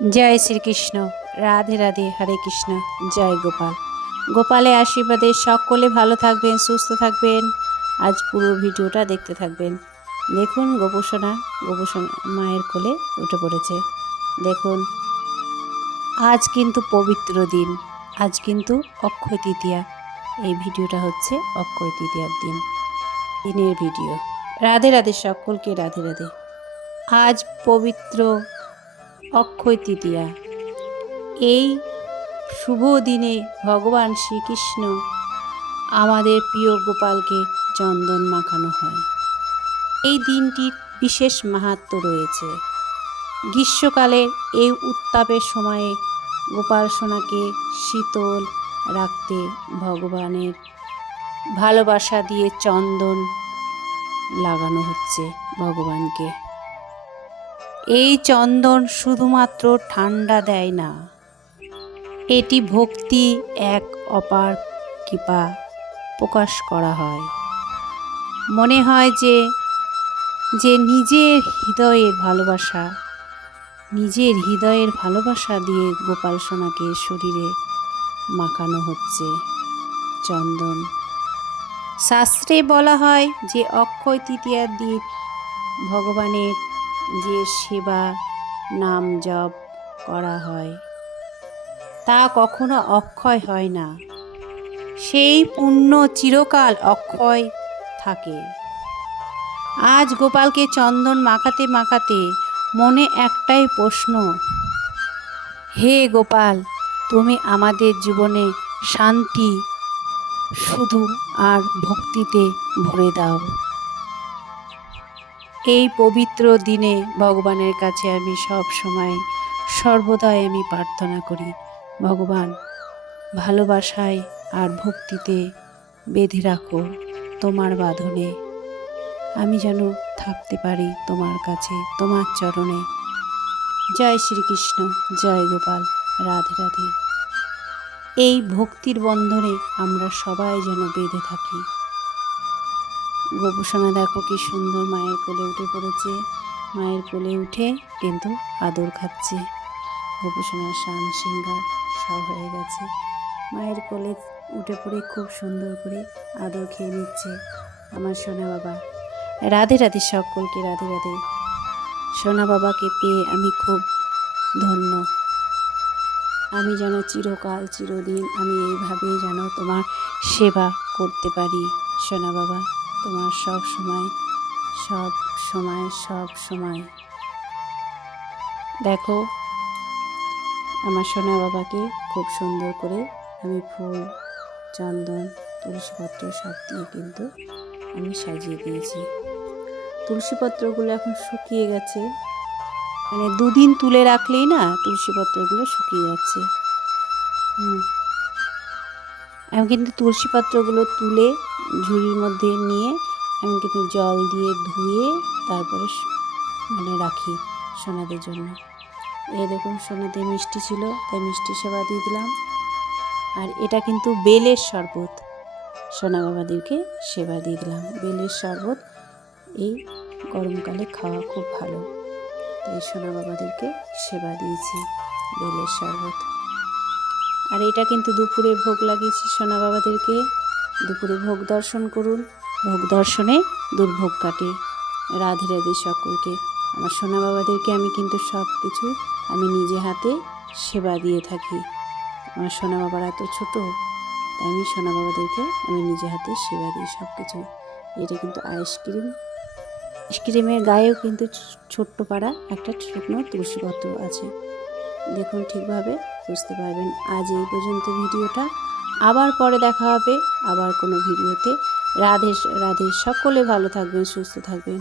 জয় শ্রীকৃষ্ণ। রাধে রাধে, হরে কৃষ্ণ। জয় গোপাল। গোপালের আশীর্বাদে সকলে ভালো থাকবেন, সুস্থ থাকবেন। আজ পুরো ভিডিওটা দেখতে থাকবেন। দেখুন গোপোষণা মায়ের কোলে উঠে পড়েছে। দেখুন আজ কিন্তু পবিত্র দিন, আজ কিন্তু অক্ষয় তৃতীয়া। এই ভিডিওটা হচ্ছে অক্ষয় তৃতীয়ার দিনের ভিডিও। রাধে রাধে, সকলকে রাধে রাধে। আজ পবিত্র অক্ষয় তৃতীয়া। এই শুভ দিনে ভগবান শ্রীকৃষ্ণ আমাদের প্রিয় গোপালকে চন্দন মাখানো হয়। এই দিনটির বিশেষ মাহাত্ম্য রয়েছে। গ্রীষ্মকালের এই উত্তাপের সময়ে গোপাল সোনাকে শীতল রাখতে ভগবানের ভালোবাসা দিয়ে চন্দন লাগানো হচ্ছে ভগবানকে। এই চন্দন শুধুমাত্র ঠান্ডা দেয় না, এটি ভক্তি এক অপার কৃপা প্রকাশ করা হয়। মনে হয় যে নিজের হৃদয়ের ভালোবাসা দিয়ে গোপাল সোনাকে শরীরে মাখানো হচ্ছে চন্দন। শাস্ত্রে বলা হয় যে অক্ষয় তৃতীয়ার দিন ভগবানের যে সেবা নাম জপ করা হয় তা কখনো অক্ষয় হয় না, সেই পুণ্য চিরকাল অক্ষয় থাকে। আজ গোপালকে চন্দন মাখাতে মাখাতে মনে একটাই প্রশ্ন, হে গোপাল, তুমি আমাদের জীবনে শান্তি শুধু আর ভক্তিতে ভরে দাও। এই পবিত্র দিনে ভগবানের কাছে আমি সব সময় সর্বদাই আমি প্রার্থনা করি, ভগবান ভালোবাসায় আর ভক্তিতে বেঁধে রাখো তোমার বাঁধনে, আমি যেন থাকতে পারি তোমার কাছে, তোমার চরণে। জয় শ্রীকৃষ্ণ, জয় গোপাল, রাধে রাধে। এই ভক্তির বন্ধনে আমরা সবাই যেন বেঁধে থাকি। গোপোষণা দেখো কি সুন্দর মায়ের কোলে উঠে পড়েছে। মায়ের কোলে উঠে কিন্তু আদর খাচ্ছে। গোপোষণার শান সিংহার সব হয়ে গেছে। মায়ের কোলে উঠে পড়ে খুব সুন্দর করে আদর খেয়ে নিচ্ছে আমার সোনা বাবা। রাধে রাধে, সকলকে রাধে রাধে। সোনা বাবাকে পেয়ে আমি খুব ধন্য। আমি যেন চিরকাল চিরদিন আমি এইভাবেই যেন তোমার সেবা করতে পারি সোনা বাবা, তোমার সব সময়। দেখো আমার সোনা বাবাকে খুব সুন্দর করে আমি ফুল, চন্দন, তুলসীপত্র সব দিয়ে কিন্তু আমি সাজিয়ে দিয়েছি। তুলসীপত্রগুলো এখন শুকিয়ে গেছে, মানে দুদিন তুলে রাখলেই না তুলসীপত্রগুলো শুকিয়ে যাচ্ছে। আমি কিন্তু তুলসীপত্রগুলো তুলে ঝুড়ির মধ্যে নিয়ে আমি কিন্তু জল দিয়ে ধুয়ে তারপরে রাখি সোনাদের জন্য। এই দেখুন সোনাদের মিষ্টি ছিল, তাই মিষ্টি সেবা দিয়ে দিলাম। আর এটা কিন্তু বেলের শরবত, সোনা বাবাদেরকে সেবা দিয়ে দিলাম। বেলের শরবত এই গরমকালে খাওয়া খুব ভালো, তাই সোনা বাবাদেরকে সেবা দিয়েছি বেলের শরবত। আর এটা কিন্তু দুপুরে ভোগ লাগিয়েছি সোনা বাবাদেরকে। দুপুরে ভোগ দর্শন করুন, ভোগ দর্শনে দুর্ভোগ কাটে। রাধে রাধে সকলকে। আমার সোনা বাবাদেরকে আমি কিন্তু সব কিছু আমি নিজে হাতে সেবা দিয়ে থাকি। আমার সোনা বাবার এত ছোটো, তাই আমি সোনা বাবাদেরকে আমি নিজে হাতে সেবা দিই সব কিছুই। এটা কিন্তু আইসক্রিমের গায়েও কিন্তু ছোট্ট পাড়া একটা শুকনো তুলসীপত্র আছে। দেখুন ঠিকভাবে বুঝতে পারবেন। আজ এই পর্যন্ত ভিডিওটা, আবার পরে দেখা হবে আবার কোনো ভিডিওতে। রাধে রাধে, সকলে ভালো থাকবেন, সুস্থ থাকবেন।